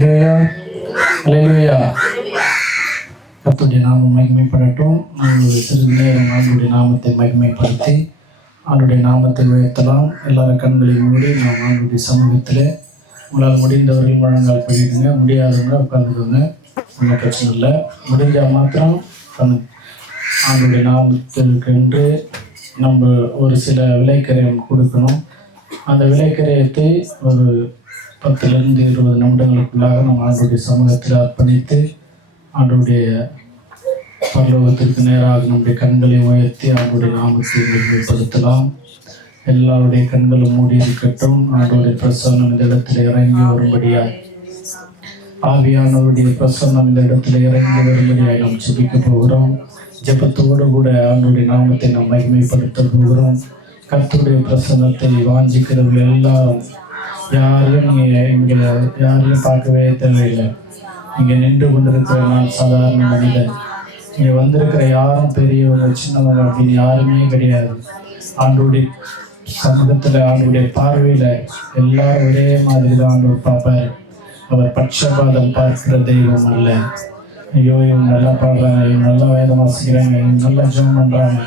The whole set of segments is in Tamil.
அல்லேலூயா. கர்த்தருடைய நாமம் மகிமைப்படட்டும். நாங்கள் சிறிது நேரம் ஆண்டுடைய நாமத்தை மகிமைப்படுத்தி ஆண்டுடைய நாமத்தை உயர்த்தலாம். எல்லாரும் கண்களையும் மூடி நாம் ஆண்டுடைய சமூகத்தில் உங்களால் முடிந்தவர்கள் முழங்கால் படிடுங்க, முடியாதவங்க உட்காந்துக்கோங்க, ஒன்றும் பிரச்சனை இல்லை. முடிஞ்சால் மாத்திரம் ஆண்டுடைய நாமத்திற்கென்று நம்ம ஒரு சில விலைக்கரையம் கொடுக்கணும். அந்த விலைக்கரையத்தை ஒரு 10 to 20 நிமிடங்களுக்குள்ளாக நம்ம ஆண்டுடைய சமூகத்தில் அர்ப்பணித்து ஆண்டுடைய பரலோகத்திற்கு நேராக நம்முடைய கண்களை உயர்த்தி ஆண்டுடைய நாமத்தை வெளிப்படுத்தலாம். எல்லாருடைய கண்களும் மூடி இருக்கட்டும். ஆண்டுடைய பிரசன்னம் இந்த இடத்துல இறங்கி வரும்படியாய், ஆவியானவருடைய பிரசன்னம் இந்த இடத்துல இறங்கி வரும்படியாய் நாம் ஜெபிக்க போகிறோம். ஜெபத்தோடு கூட ஆண்டுடைய நாமத்தை நாம் மகிமைப்படுத்த போகிறோம். கர்த்தருடைய பிரசன்னத்தை வாஞ்சிக்கிறவர்கள் எல்லாரும் யாரையும் நீங்கள் இங்கே யாரையும் பார்க்கவே தேவையில்லை. இங்கே நின்று கொண்டிருக்கிற நான் சாதாரண மனிதன். இங்கே வந்திருக்கிற யாரும் பெரியவங்க சின்னவங்க அப்படின்னு யாருமே கிடையாது. ஆண்டுடைய சமூகத்தில் ஆண்டுடைய பார்வையில் எல்லாரும் ஒரே மாதிரி தான் ஆண்டவர் பார்ப்பார். அவர் பட்சபாதம் பார்க்கிற தெய்வம் அல்ல. ஐயோ இவங்க நல்லா பாடுறாங்க, இவங்க நல்லா வேதம் வாசிக்கிறாங்க, இவங்க நல்லா ஜெபம் பண்ணுறாங்க,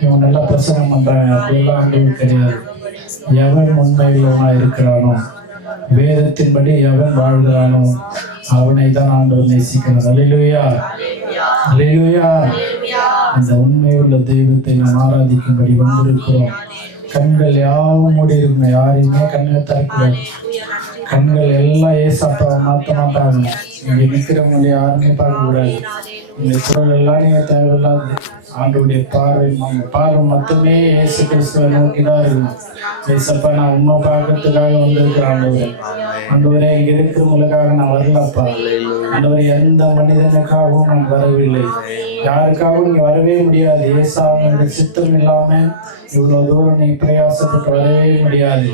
இவங்க நல்லா பிரசங்கம் பண்ணுறாங்க அப்படியெல்லாம் ஆண்டவர் கிடையாது. எவன் உண்மையுள்ளவனாக இருக்கிறானோ, வேதத்தின்படி எவன் வாழ்கிறானோ அவனை தான் ஆண்டவர் நேசிக்கிறார். அல்லேலூயா, அல்லேலூயா. அந்த உண்மையுள்ள தெய்வத்தை நாம் ஆராதிக்கும்படி வந்திருக்கிறோம். கண்கள் யாவும் மூடி இருக்கணும், யாரையுமே கண்ணை திறக்கூடாது. கண்கள் எல்லாம் ஏசப்பாவை மாத்தமாக பார்க்கணும். இங்கே நிற்கிறவங்க யாருமே பார்க்கக்கூடாது. இந்த குரல் எல்லாம் நீங்கள் தேவையில்லாது. ஆண்டோடைய பார்வை மட்டுமே இயேசு கிறிஸ்துவை நோக்கிதான் இருக்கணும். ஏசப்பா, நான் உண்மை பார்க்கறதுக்காக வந்திருக்கிறேன் ஆண்டவரே. ஆண்டவரே, இங்கே இருக்கிறவங்களுக்காக நான் வரலப்பா. ஆண்டவரே, எந்த மனிதனுக்காகவும் நான் வரவில்லை, யாருக்காகவும் நீ வரவே முடியாது. ஏசாவுடைய சித்தம் இல்லாமல் இவ்வளோ தூரம் நீ பிரயாசப்பட்டு வரவே முடியாது.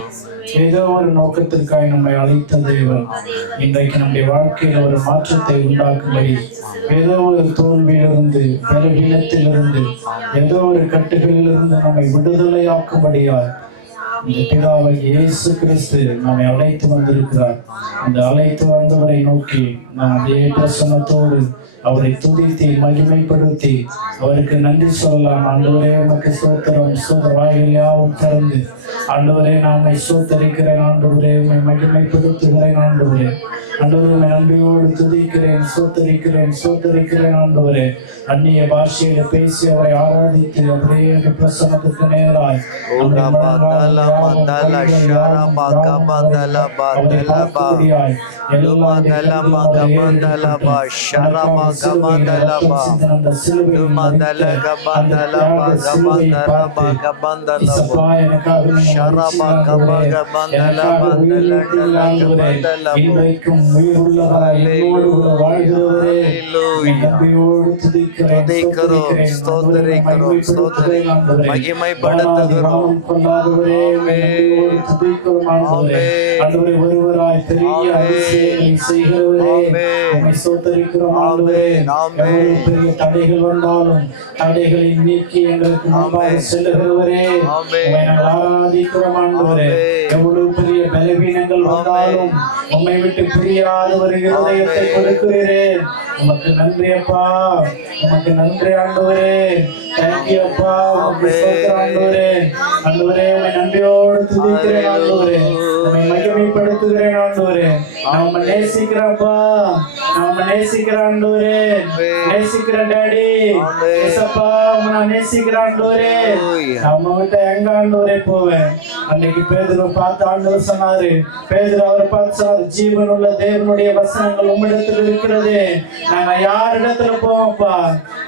ஏதோ ஒரு நோக்கத்திற்காக நம்மை அழைத்த தேவன் இன்றைக்கு நம்முடைய வாழ்க்கையில் ஒரு மாற்றத்தை உண்டாக்கும்படி, ஏதோ ஒரு தோல்வியிலிருந்து, பலவீனத்திலிருந்து, ஏதோ ஒரு கட்டுகளிலிருந்து நம்மை விடுதலையாக்கும்படியால் இந்த பிதாவை இயேசு கிறிஸ்து நம்மை அழைத்து வந்திருக்கிறார். அந்த அழைத்து வந்தவரை நோக்கி நாம் அதே பிரசன்னத்தோடு அவரை துதித்து மகிமைப்படுத்தி அவருக்கு நன்றி சொல்லலாம். ஆண்டவரே, உமக்கு ஸ்தோத்திரம். வாய்கள் யாவும் திறந்து ஆண்டவரே, நாமை ஸ்தோத்தரிக்கிறேன். ஆண்டவரே, உம்மை மகிமைப்படுத்துகிறேன். ஆண்டவரே, ஆண்டவரே, நன்றியோடு துதிக்கிறேன், ஸ்தோத்தரிக்கிறேன். ஆண்டவரே, அந்நிய பாஷையில பேசி அவரை ஆராதித்து அப்படியே பிரசன்னத்துக்கு நேராய் தடைகள் வந்தாலும் தடைகளை நீக்கி எங்களுக்கு முன்பாக செல்லுகிறவரே, நாங்கள் ஆராதிக்கிறோம். ஆண்டவரே, எவ்வளவு பெரிய பலவீனங்கள் வந்தாலும் உம்மை விட்டு பிரியாத ஒரு இருதயத்தை கொடுக்கிறேன். உமக்கு நன்றி அப்பா, உமக்கு நன்றி ஆண்டவரே. தேங்க்யூ அப்பா, உமக்கு ஸ்தோத்திரம் ஆண்டவரே. ஆண்டவரே, உம்மை நன்றியோடு துதிக்கிறேன் ஆண்டவரே, உம்மை மகிமைப்படுத்துகிறேன் ஆண்டவரே. நாம நேசிக்கிறப்பா, நாம நேசிக்கிறேன் ஆண்டவரே, நேசிக்கிறேன் டாடி. ஏசப்பா, நான் நேசிக்கிறேன் ஆண்டவரே. நம்ம விட்டு எங்க ஆண்டவரே போவேன்? அன்னைக்கு பேதுரு பார்த்து ஆண்டவர் சொன்னாரு, பேதுரு அவரை பார்த்து சொன்னாரு, ஜீவன் உள்ள தேவனுடைய வசனங்கள் உம்மிடத்தில் இருக்கிறது, நாங்க யாரிடத்துல போவோம்ப்பா?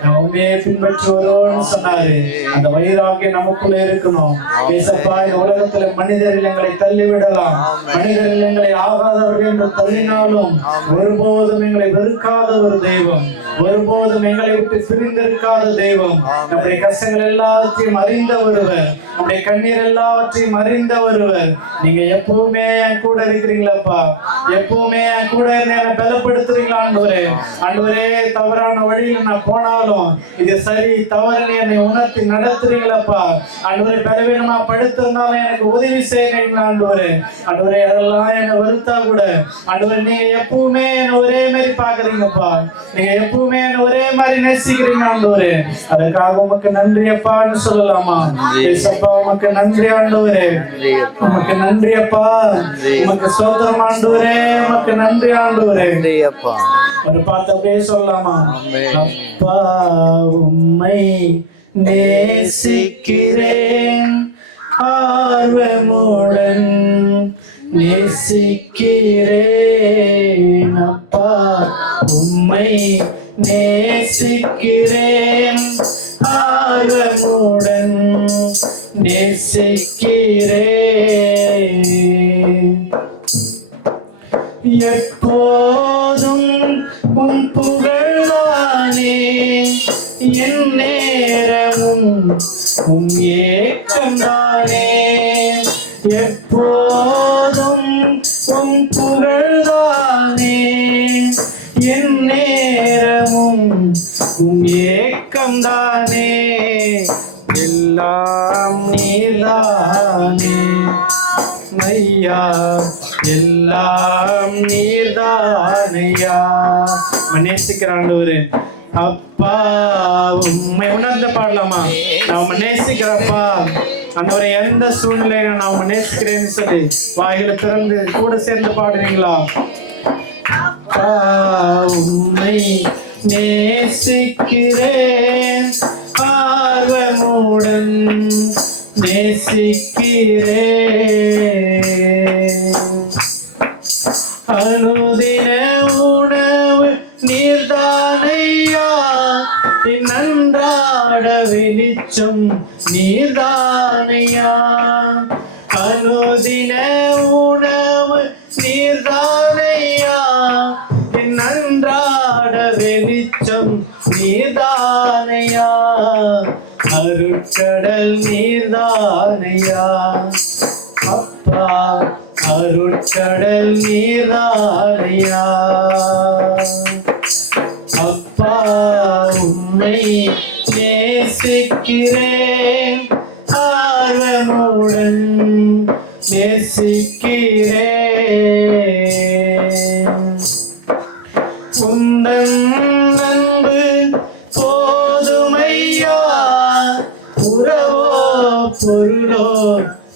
நான் உண்மையை பின்பற்றி வருவோம்னு சொன்னாரு. அந்த வைராகியம் நமக்குள்ள இருக்கணும். ஏசப்பா, இந்த உலகத்துல மனிதர்கள் எங்களை தள்ளிவிடலாம், மனிதர்கள் எங்களை ஆகாதவர்கள் என்று தள்ளினாலும் ஒருபோதும் எங்களை வெறுக்காத ஒரு தெய்வம், ஒருபோதும் எங்களை விட்டு பிரிந்திருக்காத தெய்வம், நம்முடைய கஷ்டங்கள் எல்லாத்தையும் அறிந்த ஒருவர், உங்களுடைய கண்ணீர் எல்லாவற்றையும் அறிந்த ஒருவர். நீங்க எப்பவுமே என் கூட இருக்கிறீங்களப்பா, எப்பவுமே என் கூட இருந்து என்னை பலப்படுத்துறீங்களா ஆண்டவரே. ஆண்டவரே, தவறான வழியில நான் போனாலும் இது சரி தவறுன்னு என்னை உணர்த்தி நடத்துறீங்களப்பா. ஆண்டவரே, பலவீனமா படுத்திருந்தாலும் எனக்கு உதவி செய்யறீங்களா ஆண்டவரே. ஆண்டவரே, அதெல்லாம் என்னை வருத்தா கூட ஆண்டவரே, நீங்க எப்பவுமே என்ன ஒரே மாதிரி பாக்குறீங்கப்பா, நீங்க எப்பவுமே என்ன ஒரே மாதிரி நேசிக்கிறீங்க ஆண்டவரே. அதுக்காக உமக்கு நன்றி அப்பான்னு சொல்லலாமா? ஏசப்பா, உமக்கு நன்றி ஆண்டவரே, உமக்கு நன்றி அப்பா, உமக்கு ஸ்தோத்திரம் ஆண்டவரே, உமக்கு நன்றி ஆண்டவரே. ஒரு பாட்டு அப்படியே சொல்லலாமா? அப்பா, உம்மை நேசிக்கிறேன், ஆர்வமுடன் நேசிக்கிறேன். அப்பா, உம்மை நேசிக்கிறேன், ஆர்வமுடன் நேசிக்கிறேன். எப்போதும் உம் புகழ்வானே, என் நேரமும் உம் ஏக்கம்தானே. எப்போதும் உம் புகழ்தானே, என் நேரமும் உம் ஏக்கம்தானே. எல்லாம் நீர்தானே ஐயா, எல்லாம் நீர்தானையா. நேசிக்கிறாண்டவரு அப்பா, உண்மை உணர்ந்து பாடலாமா? நான் நேசிக்கிறப்பா ஆண்டவரே, எந்த சூழ்நிலையில நான் நேசிக்கிறேன்னு சொல்லி வாயில திறந்து கூட சேர்ந்து பாடுறீங்களா? அப்பா, உண்மை நேசிக்கிறேன், ஆர்வமுடன் நேசிக்கிறேன். அனுதின உணவு நீர்தானையா, நன்றாட வெளிச்சம் நீர்தானையா. அனுதின உணவு நீர்தானையா, நன்றாட வெளிச்சம் நீர்தானையா. அருட்கடல் நீர்தானையா அப்பா, அருட்கடல் நீர்தானையா. அப்பா, உம்மை நேசிக்கிறேன், ஆர்வமுடன் நேசிக்கிறேன். உந்தன் அன்பு போதுமையா, உறவோ பொருளோ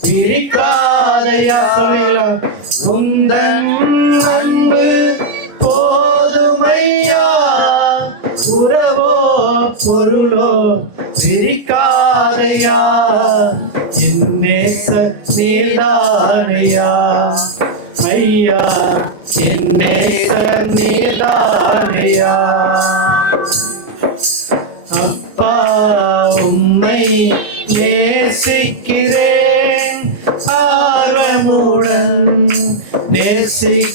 பிரிக்காதையா. சொல்லுங்களா? உந்தன் அன்பு போதுமையா, உறவோ பொருளோ பிரிக்காதையா. என் நேச நீர்தானையா ஐயா, என் நேச நீர்தானையா. அப்பா, உம்மை நேசிக்கிறேன், ஆர்வமுடன் நேசிக்கிறேன்.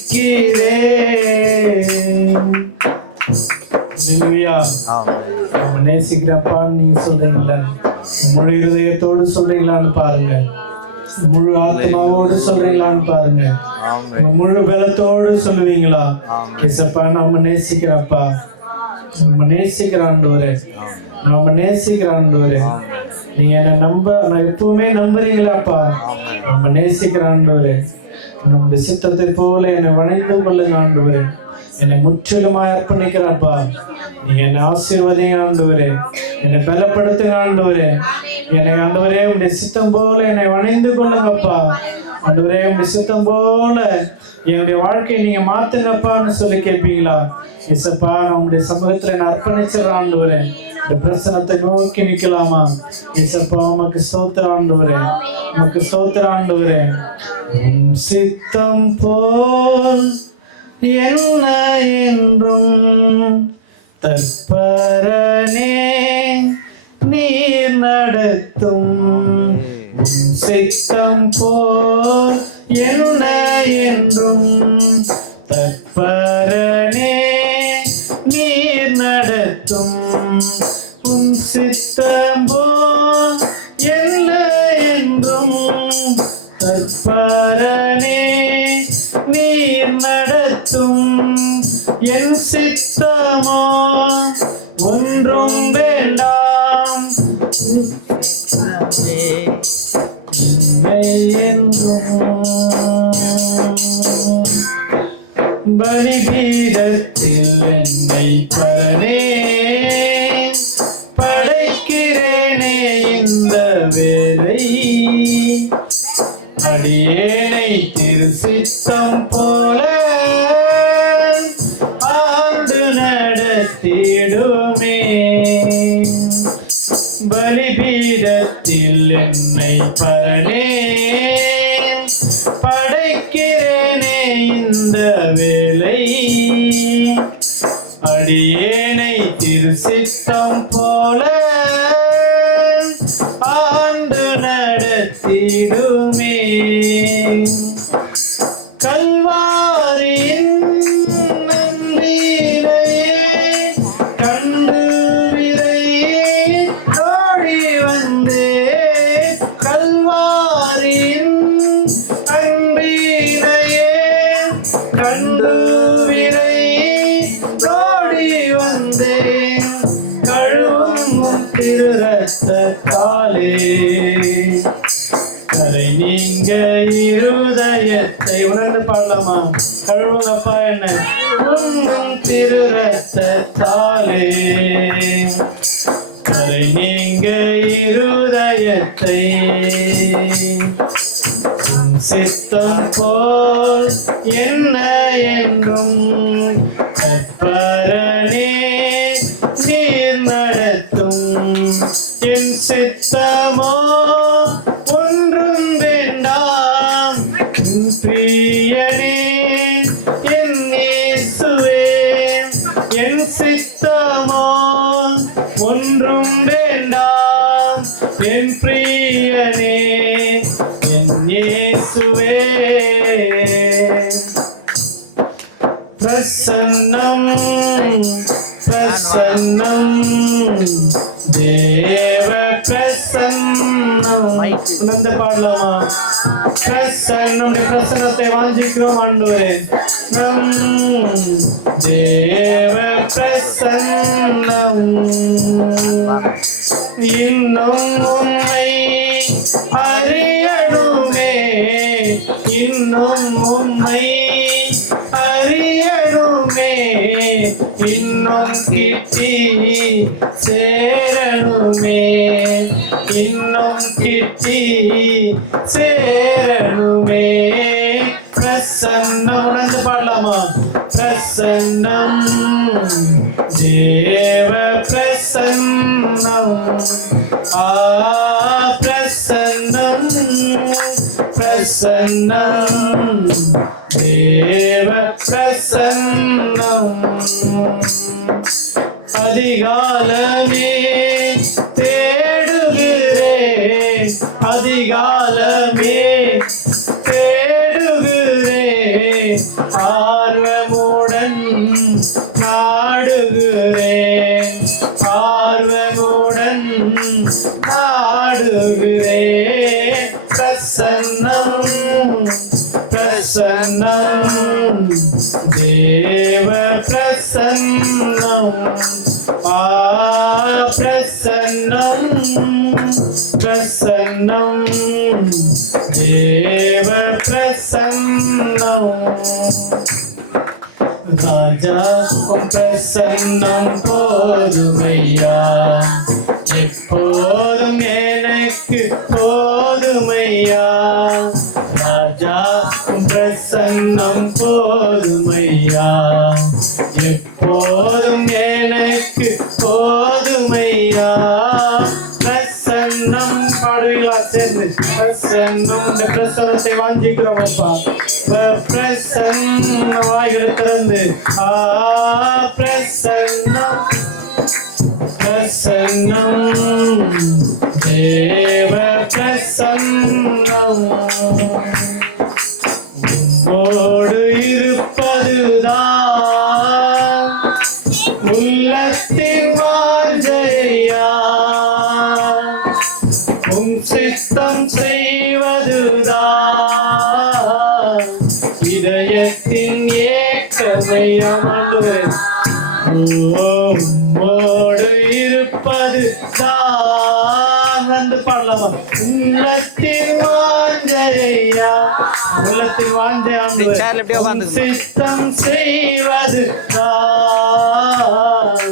நம்ம நேசிக்கிறப்பான்னு நீங்க சொல்றீங்களா? முழு இதயத்தோடு சொல்றீங்களான்னு பாருங்க, முழு ஆத்மாவோடு சொல்றீங்களான்னு பாருங்க, முழு பலத்தோடு சொல்லுவீங்களா? ஏசப்பா, நம்ம நேசிக்கிறப்பா, நம்ம நேசிக்கிறாண்டவரே, நம்ம நேசிக்கிறாண்டவரே. நீங்க என்ன நான் எப்பவுமே நம்புறீங்களாப்பா? நம்ம நேசிக்கிறாண்டவரே. நம்முடைய சித்தத்தை போல என்னை வணைந்து கொள்ளுங்க ஆண்டவரே. என்னை முற்றிலுமாய் அர்ப்பணிக்கிறப்பா. நீங்க என்னை ஆசீர்வதிங்க ஆண்டவரே, என்னை பலப்படுத்துங்க ஆண்டவரே. என்னை ஆண்டவரே உடைய சித்தம் போல என்னை வணைந்து கொள்ளுங்கப்பா. ஆண்டவரே, உடைய சித்தம் போல என்னுடைய வாழ்க்கையை நீங்க மாத்துங்கப்பான்னு சொல்லி கேட்பீங்களா? இசப்பா, நான் உடைய சமூகத்துல என்னை அர்ப்பணிச்சிடறேன் ஆண்டவரே. இந்த பிரசனத்தை நோக்கி நிக்கலாமா? இசப்பா, உமக்கு ஸ்தோத்திரம் ஆண்டவரே, உமக்கு ஸ்தோத்திரம் ஆண்டவரே. சித்தம் போல் என்ன என்றும் தற்பரனே நீர் நடத்தும். சித்தம் போல் என்ன என்றும் தற்பரனே நீர் நடத்தும். சித்தம் போல் என்ன என் சித்தமோ ஒன்றும் வேண்டாம், பலிபீடத்தில் என்னை பரனே படைக்கிறேனே இந்த வேலை, அடியேனை திரு சித்தம் போல ஆண்டு நடத்திடுமே. பலிபீடத்தில் என்னை பரனே படைக்கிறேனே இந்த வேலை, அடியேனை திரு சித்தம் போல ஆண்டு நடத்திடுமே. கல்வாரியின் நன்றினையே கண்டு விரையே ஓடி வந்தே, கல்வாரியின் அன்பினையே கண்டு விரையே ஓடி வந்தே, கழுவும் திரு ரத்தத்தாலே கரை நீங்க இருதயத்தை உணர்ந்து பாடலாமா? கழுவுங்கப்பா என்ன உண்ணும் திரு ரத்தத்தாலே கரை நீங்க இருதயத்தை, சித்தம் போல் என்ன என்றும் கற்பரனே நீர் நடத்தும், என் சித்தமோ ஒன்றும் வேண்டாம், பிரியனே என் இயேசுவே, என் சித்தமோ ஒன்றும் வேண்டாம், என் பிரியனே என் இயேசுவே. பிரசன்னம் பிரசன்னம் தேவ பிரசன்னம், உணர்ந்து பாடலாமா? பிரசன்னம் பிரசன்னத்தை வாஞ்சிக்கிறோம் ஆண்டவரே. நம் தேவ பிரசன்னம் இன்னும் உம்மை அறியணுமே, இன்னும் உம்மை அறியணுமே, இன்னும் கிட்டி சேரணுமே, இன்னும் கிட்டி சேரணுமே. பிரசன்னம் உணர்ந்து பாடலாமா? பிரசன்னம் தேவ பிரசன்னம், பிரசன்னம் பிரசன்னம் தேவ பிரசன்னம். அதிகாலமே தேடுகிறேன், அதிகாலமே தேடுகிறேன், ஆர்வமுடன் நாடுகிறேன், ஆர்வமுடன் நாடுகிறேன். பிரசன்னம் பிரசன்னம் தேவ பிரசன்னம், பிரசன்னம் பிரசன்னம் தேவ பிரசன்னம். ராஜா பிரசன்னம் போதுமையா, எப்போதும் எனக்கு போதுமையா, ராஜா பிரசன்னம் போதுமையா, எப்போதும் எனக்கு போதுமையா. பிரசன்னம் பாடுவீங்களா சேர்ந்து? பிரசன்னம் இந்த பிரசன்னத்தை வாஞ்சிக்கிறோம் அப்பா. பிரசன்ன வாய்களை திறந்து பிரசன்னம் பிரசன்னம் தேவ பிரசன்னம், உம்மோடு இருப்பதுதான் உள்ளத்தின் வாஞ்சையா, உம் சித்தம் செய்வதுதான் இதயத்தின் ஏக்கமையா. ஆண்டவரே. உம்மோடு இருப்பது தான் வந்து பாடலாமா? உள்ளத்தின் வாஞ்சையா, உள்ளத்தின் வாஞ்சை ஆண்டவரே. சித்தம் செய்வது தான்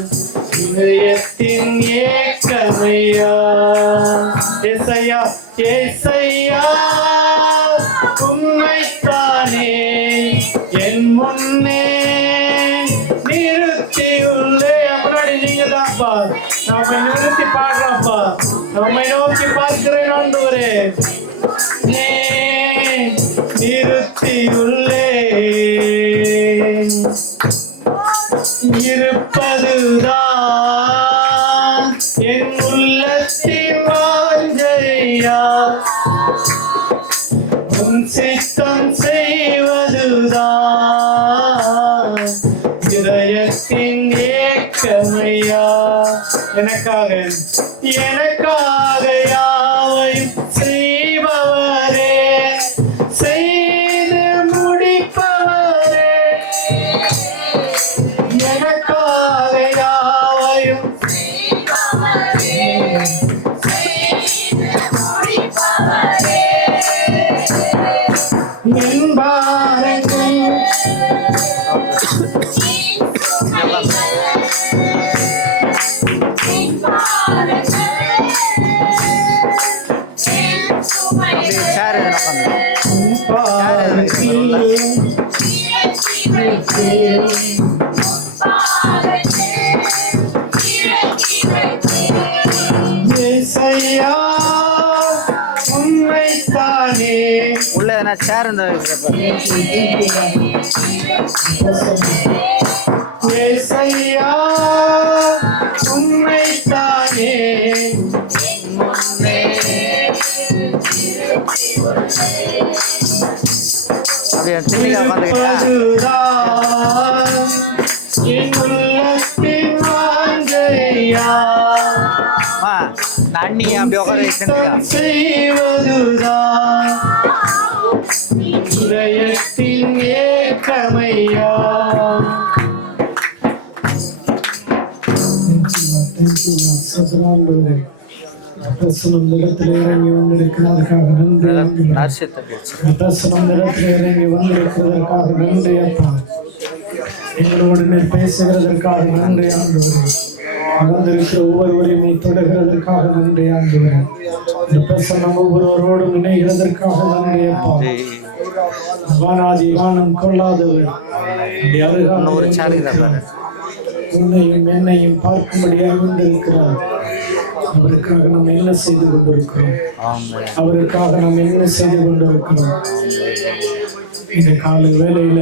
இதயத்தின் ஏக்கமையா. ஏசையா ஏசையா உம்மைத்தானே என் முன்னே நிறுத்தியுள்ளே. முன்னாடி நீங்க தான்ப்பா, நாம நிறுத்தி பாடுறோம்ப்பா. நம்மை நோக்கி பார்க்கிறேன் ஆண்டவரே, நிறுத்தியுள்ளே. இருப்பதுதான் என் உள்ளத்தின் வாஞ்சையா, உன் சித்தம் செய்வதுதான் இதயத்தின் ஏக்கமையா. எனக்காக எனக்காக யாவையும் செய்பவரே, செய்து முடிப்பவரே. எனக்காக யாவையும் என் பாரங்கள் உண்மைத்தானே உள்ள சேர் ஏசையா உண்மைத்தானே அண்ணி அப்படி உட்கார செய்வதுதான் இதயத்தின் ஏக்கமையா. பிரசனம் நிலத்தில் இறங்கி வந்திருக்கிறதுக்காக நன்றி. பிரசனம் நிலத்தில் இறங்கி வந்திருக்கிறதற்காக நன்றி அப்பா. எங்களோடு நீர் பேசுகிறதற்காக நன்றி ஆண்டவரே. வந்திருக்கிற ஒவ்வொருவரையும் நீ தொடுகிறதற்காக நன்றி ஆண்டவரே. இந்த பிரசனம் ஒவ்வொருவரோடும் இணைகிறதற்காக நன்றி அப்பா. வானாதி வானம் கொள்ளாதவர் உன்னையும் என்னையும் பார்க்கும்படியாக வந்திருக்கிறார். அவருக்காக நாம் என்ன செய்து கொண்டிருக்கிறோம்? அவருக்காக நாம் என்ன செய்து கொண்டிருக்கிறோம்? இந்த காலை வேளையில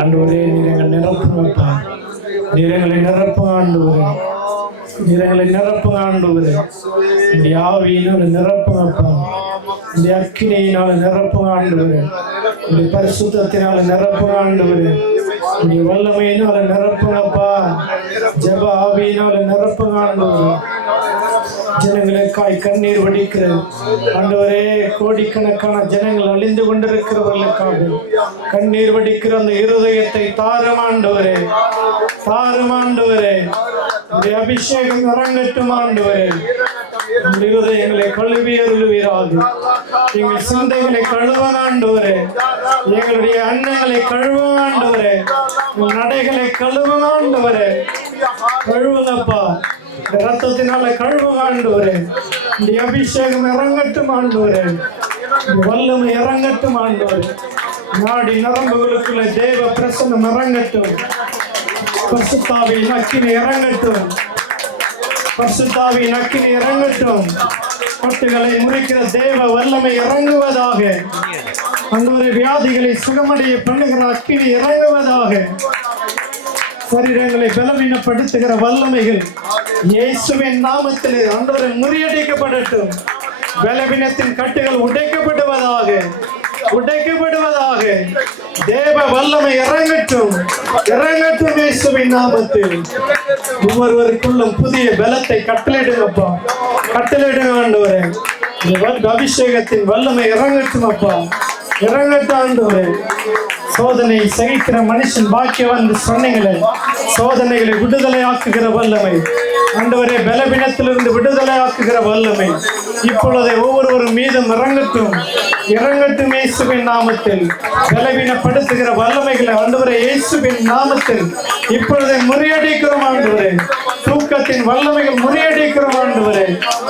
ஆண்டவரே நீர் எங்கள் நிரப்புங்கப்பா. நீர் எங்களை நிரப்புங்க ஆண்டவரே. நீர் எங்களை நிரப்புங்க ஆண்டவரே. இந்த ஆவியினால நிரப்புங்கப்பா. இந்த அக்கினியினால நிரப்புங்க ஆண்டவரே. இந்த பரிசுத்தத்தினால நிரப்புங்க ஆண்டவரே. இந்த வல்லமையினால நிரப்புங்கப்பா. ஜெப ஆவியினால நிரப்புங்க ஆண்டவரே. ஜனங்களுக்காய் கண்ணீர் வடிக்கிற ஆண்டவரே, கோடிக்கணக்கான ஜனங்கள் அழிந்து கொண்டிருக்கிறவர்களுக்காக கண்ணீர் வடிக்கிற அந்த இருதயத்தை தாரும் ஆண்டவரே. தாரும் ஆண்டவரே. உடைய அபிஷேகம் இறங்கட்டும் ஆண்டவரே. இருதயங்களை கழுவி அருள்வீராக. எங்கள் சிந்தைகளை கழுவ ஆண்டவரே. எங்களுடைய அன்னங்களை கழுவ ஆண்டவரே. எங்கள் நடைகளை கழுவ ஆண்டவரே. கழுவுங்கப்பா. ரத்தத்தினால கழுவ ஆண்டவரே. இந்த அபிஷேகம் இறங்கட்டும் ஆண்டவரே. வல்லமை இறங்கட்டும் ஆண்டவரே. நாடி நரம்புகளுக்குள்ள தேவ பிரசன்னம் இறங்கட்டும். பரிசுத்தாவியின் அக்கினி இறங்கட்டும். பரிசுத்தாவியின் அக்கினி இறங்கட்டும். கொட்டுகளை முறிக்கிற தேவ வல்லமை இறங்குவதாக. ஆண்டவரே, வியாதிகளை சுகமடைய பண்ணுகிற அக்கினி இறங்குவதாக. சரீரங்களை பலவீனப்படுத்துகிற வல்லமைகள் இயேசுவின் நாமத்தில் ஆண்டவரே முறியடிக்கப்படட்டும். பலவீனத்தின் கட்டுகள் உடைக்கப்படுவதாக. உடைக்கப்படுவதாக. தேவ வல்லமை இறங்கட்டும். இறங்கட்டும் இயேசுவின் நாமத்தில். ஒவ்வொருவருக்குள்ளும் புதிய பலத்தை கட்டளையிடுங்கப்பா. கட்டளையிடுங்க ஆண்டவரே. இந்த அபிஷேகத்தின் வல்லமை இறங்கட்டும் அப்பா. இறங்கட்டும் ஆண்டவரே. சோதனை சகிக்கிற மனுஷன் பாக்கியவன் என்று சொன்னீங்களே, சோதனைகளை விடுதலை ஆக்குகிற வல்லமை ஆண்டவரே, பலவீனத்திலிருந்து விடுதலை ஆக்குகிற வல்லமை இப்பொழுதே ஒவ்வொருவரும் மீதும் இறங்கட்டும் இயேசுவின் நாமத்தில். பலவீனப்படுத்துகிற வல்லமைகளை ஆண்டவரே இயேசுவின் நாமத்தில் இப்பொழுதே முறியடிக்கிறோம் ஆண்டவரே. தூக்கத்தின் வல்லமைகள் முறியடிக்கிறோம் ஆண்டவரே.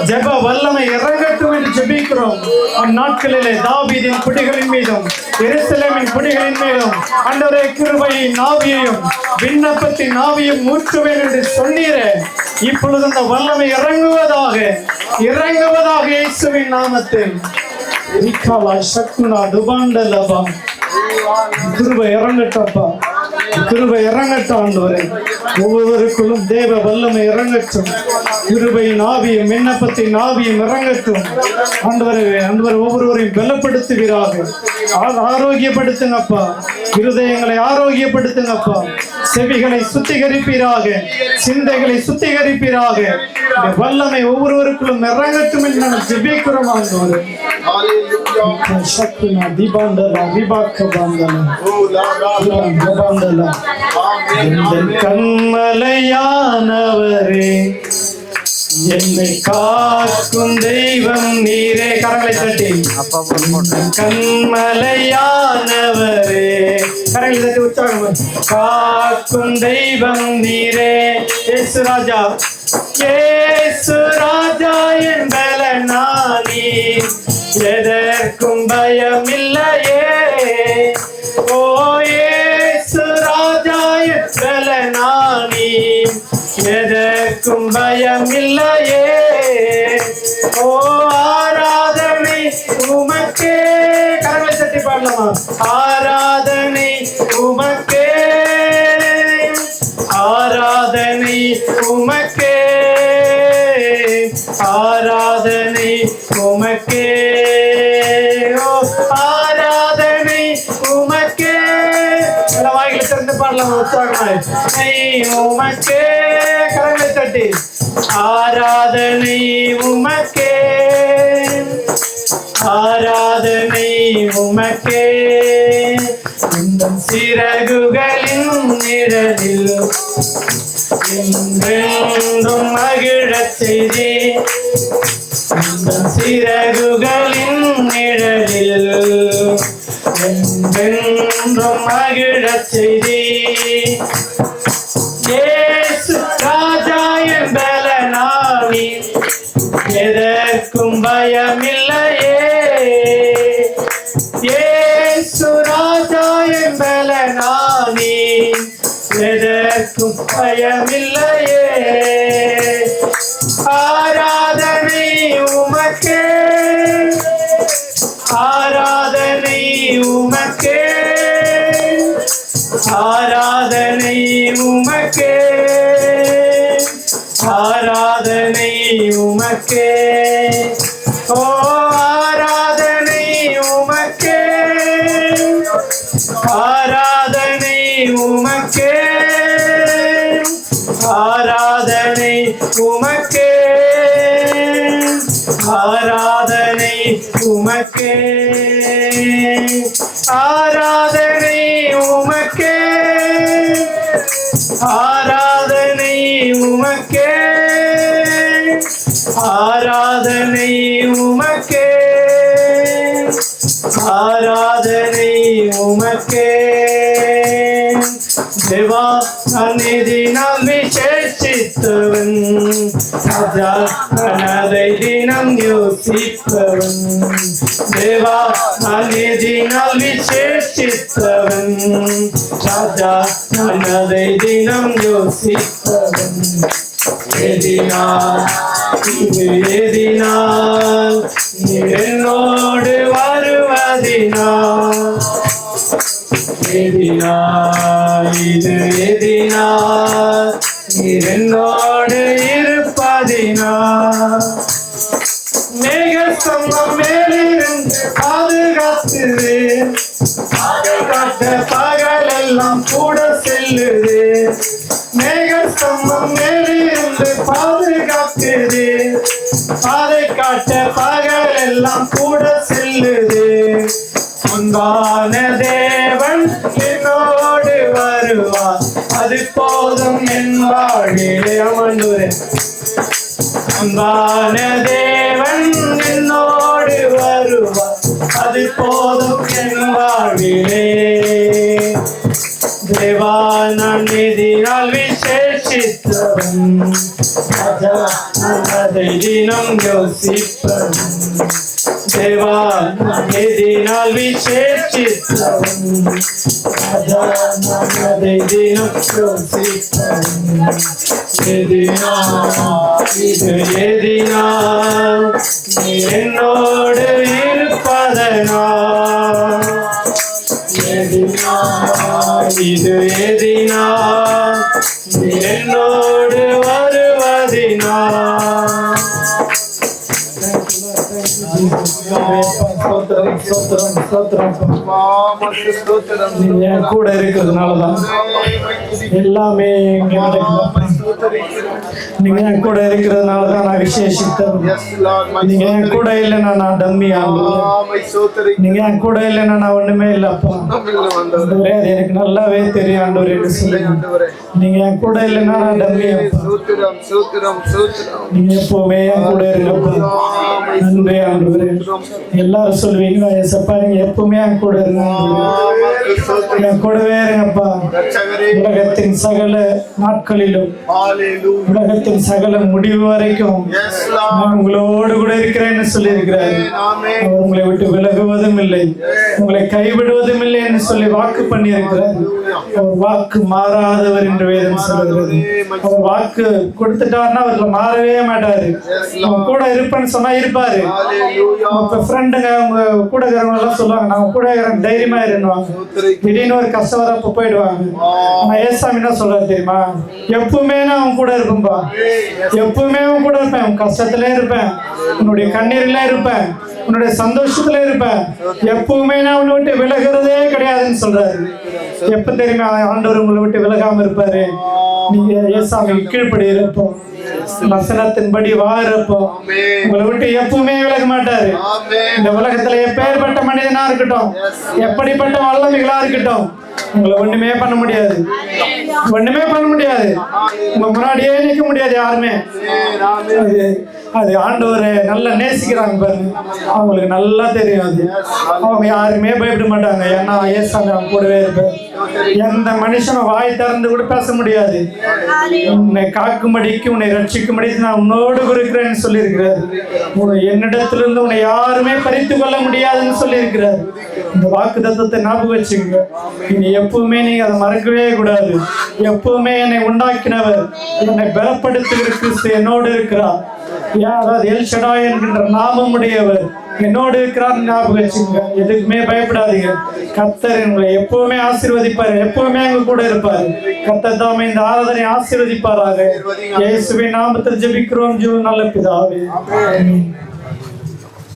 ஜெப வல்லமை இறங்கட்டும் என்று ஜெபிக்கிறோம். அந்நாட்களிலே தாவீதின் குடிகளின் மீதும் எருசலேமின் குடிகளின் மீதும் ஆண்டவரே கிருபையின் ஆவியையும் விண்ணப்பத்தின் ஆவியும் ஊற்றுவேன் என்று சொன்னீரே, இப்பொழுது அந்த வல்லமை இறங்குவதாக இயேசுவின் நாமத்தில். கிருபை இறங்கட்டப்பா, கிருபை இறங்கட்டும் ஆண்டவரே. ஒவ்வொருவருக்குள்ளும் தேவ வல்லமை இறங்கட்டும். கிருபையின் ஆவியும் விண்ணப்பத்தின் ஆவியும் இறங்கட்டும் ஆண்டவரே. ஒவ்வொருவரையும் பலப்படுத்துவீராக, ஆரோக்கியப்படுத்துங்கப்பா. இருதயங்களை ஆரோக்கியப்படுத்துங்கப்பா. செவிகளை சுத்திகரிப்பீராக, சிந்தைகளை சுத்திகரிப்பீராக. வல்லமை ஒவ்வொருவருக்குள்ளும் இறங்கட்டும் என்று நாங்கள் ஜெபிக்கிறோம் ஆண்டவரே. கண்மலையானவரே, என்னை காக்கும் தெய்வம் நீரே. கரங்களை தட்டி கண்மலையானவரே, கரங்களை தட்டி உற்சாகம். காக்கும் தெய்வம் நீரே. இயேசு ராஜா, இயேசு ராஜா என் பலனானி, எதற்கும் பயமில்லையே. ஓ இயேசு ராஜா என் பலனானி, எதற்கும் பயமில்லையே. ஓ ஆராதனை உமக்கே. கரங்களை தட்டி பாடலாமா? ஆராதனை உமக்கே, ஆராதனை உமக்கே, ஆராதனை உமக்கே. ஓ ஆராதனை உமக்கே. வாய்களை திறந்து பாடலாம் உற்சாகமாய். உமக்கே. கரங்களை தட்டி ஆராதனை உமக்கே, ஆராதனை உமக்கே. உந்தன் சிறகுகளின் நிழலில் என்றென்றும் மகிழச் செய்தி. உந்தன் சிறகுகளின் நிழலில் என்றென்றும் மகிழச் செய்தி. இயேசு ராஜா என் பலனானி, எதற்கும் பயமில்லையே. இயேசு ராஜா என் பலனானி, எதற்கும் பயமில்லையே. ஆராதனை உமக்கே, ஆராதனை உமக்கே, ஆராதனை உமக்கே, ஆராதனை உமக்கே. ஓ ஆராதனை உமக்கே, ஆராதனை உமக்கே, ஆராதனை உமக்கே, ஆராதனை உமக்கே, ஆராதனை உமக்கே, ஆராதனை உமக்கே, ஆராதனை உமக்கே, ஆராதனை உமக்கே. தேவா சந்நிதினால் விசேஷித்தவன், ராஜா தனதை தினம் யோசிப்பவன். தேவா சந்நிதினால் விசேஷித்தவன், ராஜா தனதை தினம் யோசிப்பவன். எதினால் இது எதினால் என்னோடு வருவதினால், எதினால் இது எதினால் என்னோடு இருப்பதினால். மேகஸ்தம்பம் மேலிருந்து பாதுகாத்துது, காட்ட பகலெல்லாம் கூட செல்லுது. மேகஸ்தம்பம் மேலிருந்து பாதுகாக்குது, பாதை காட்ட பகலெல்லாம் கூட செல்லுது. அன்பான தேவன் போதும் என் வாழ்விலே அமர்ந்துரை அன்பான தேவன் என்னோடு வருவார், அது போதும் என் வாழ்விலே. தேவா நான் எதினால் விசேஷித்தவன், அதை தினம் யோசிப்பவன். தேவா நான் எதினால் விசேஷித்தவன், அதை தினம் யோசிப்பவன். இது எதினால் நீ என்னோடு இருப்பதனால், இது எதினால் நீ என்னோடு வருவதினால். நீங்க என் கூட இருக்கிறதுனாலதான் எல்லாமே இங்க நடக்குது. நீங்க என் கூட இருக்கிறதுனாலதான் நான் விசேஷித்தேன். நீங்க என் கூட இல்லைன்னா நான் டம்மி ஆகுவேன். நீங்க என் கூட இல்லைன்னா நான் ஒண்ணுமே இல்லப்பா. அது எனக்கு நல்லாவே தெரியும் ஆண்டவரே. நீங்க என் கூட இல்லைன்னா நான் டம்மி. நீங்க எப்பவுமே என் கூட இருங்கப்பா. நன்றி ஆண்டவரே. எல்லாரும் சொல்லுவீங்க ஏசப்பா நீங்க எப்பவுமே என் கூட இருங்க, என் கூடவே இருங்கப்பா. உலகத்தின் சகல நாட்களிலும், உலகத்தின் சகல முடிவு வரைக்கும் நான் உங்களோடு கூட இருக்கிறேன்னு சொல்லி இருக்கிறாரு. அவர் உங்களை விட்டு விலகுவதும் இல்லை, உங்களை கைவிடுவதும் இல்லை என்று சொல்லி வாக்கு பண்ணி இருக்கிறார். அவர் வாக்கு மாறாதவர் என்று வேதம் சொல்லுகிறது. அவர் வாக்கு கொடுத்துட்டாருன்னா அவர்ல மாறவே மாட்டாரு. அவன் கூட இருப்பேன்னு சொன்னா இருப்பாரு. உங்க ஃப்ரெண்டுங்க உங்க கூட இருக்கிறவங்க எல்லாம் சொல்லுவாங்க நான் கூட இருக்கிறேன் தைரியமா இருந்துவாங்க. திடீர்னு ஒரு கஷ்டம் வரப்ப போயிடுவாங்க. ஆனா ஏசாமி என்ன சொல்றாரு தெரியுமா? எப்பவுமே நான் அவன் கூட இருப்பேன்பா, எப்பவுமே அவன் கூட இருப்பேன். உன் கஷ்டத்துல இருப்பேன், உன்னுடைய கண்ணீர்ல இருப்பேன், உன்னுடைய சந்தோஷத்துல இருப்பேன். எப்பவுமே நான் உன்னை விட்டு விலகிறதே கிடையாதுன்னு சொல்றாரு. எப்ப தெரியுமா ஆண்டவர் உங்களை விட்டு விலகாம இருப்பாரு? நீங்க ஏசாமி கீழ்ப்படி இருப்போ, வசனத்தின்படி வாழறப்போ உங்களை விட்டு எப்பவுமே விலக மாட்டாரு. இந்த உலகத்துல எப்பேற்பட்ட மனிதனா இருக்கட்டும், எப்படிப்பட்ட வல்லமைகளா இருக்கட்டும், உங்களை ஒண்ணுமே பண்ண முடியாது, ஒண்ணுமே பண்ண முடியாது. உங்க முன்னாடியே நிக்க முடியாது யாருமே. அது ஆண்டவரை நல்லா நேசிக்கிறாங்க பாருங்க, அவங்களுக்கு நல்லா தெரியும். அது அவங்க யாருமே பயப்பட மாட்டாங்க. ஏன்னா ஏசாமி அவங்க கூடவே இருப்பார். எந்த மனுஷனும் வாய் திறந்து கூட பேச முடியாது. உன்னை காக்கும்படிக்கு, உன்னை ரட்சிக்கும்படிக்கு நான் உன்னோடு இருக்கிறேன்னு சொல்லி இருக்கிறார். என்னிடத்திலிருந்து உன்னை யாருமே பறித்து கொள்ள முடியாதுன்னு சொல்லி இருக்கிறார். இந்த வாக்கு தத்துவத்தை ஞாபகம் வச்சுங்க. இனி எப்பவுமே நீங்க அதை மறக்கவே கூடாது. எப்பவுமே என்னை உண்டாக்கினவர், என்னை பலப்படுத்துகிற கிறிஸ்து என்னோடு இருக்கிறார். அதாவது எல் ஷடாய் என்கின்ற நாமம் உடையவர் என்னோடு இருக்கிறார். ஞாபகம் வச்சுங்க. எதுக்குமே பயப்படாதீங்க. கர்த்தர் உங்களை எப்பவுமே ஆசீர்வதிப்பாரு, எப்பவுமே அங்க கூட இருப்பாரு. கர்த்தர் தாமே இந்த ஆராதனை ஆசீர்வதிப்பாராக. இயேசுவின் நாமத்தில் ஜெபிக்கிறோம் ஜீவன் நல்ல பிதாவே.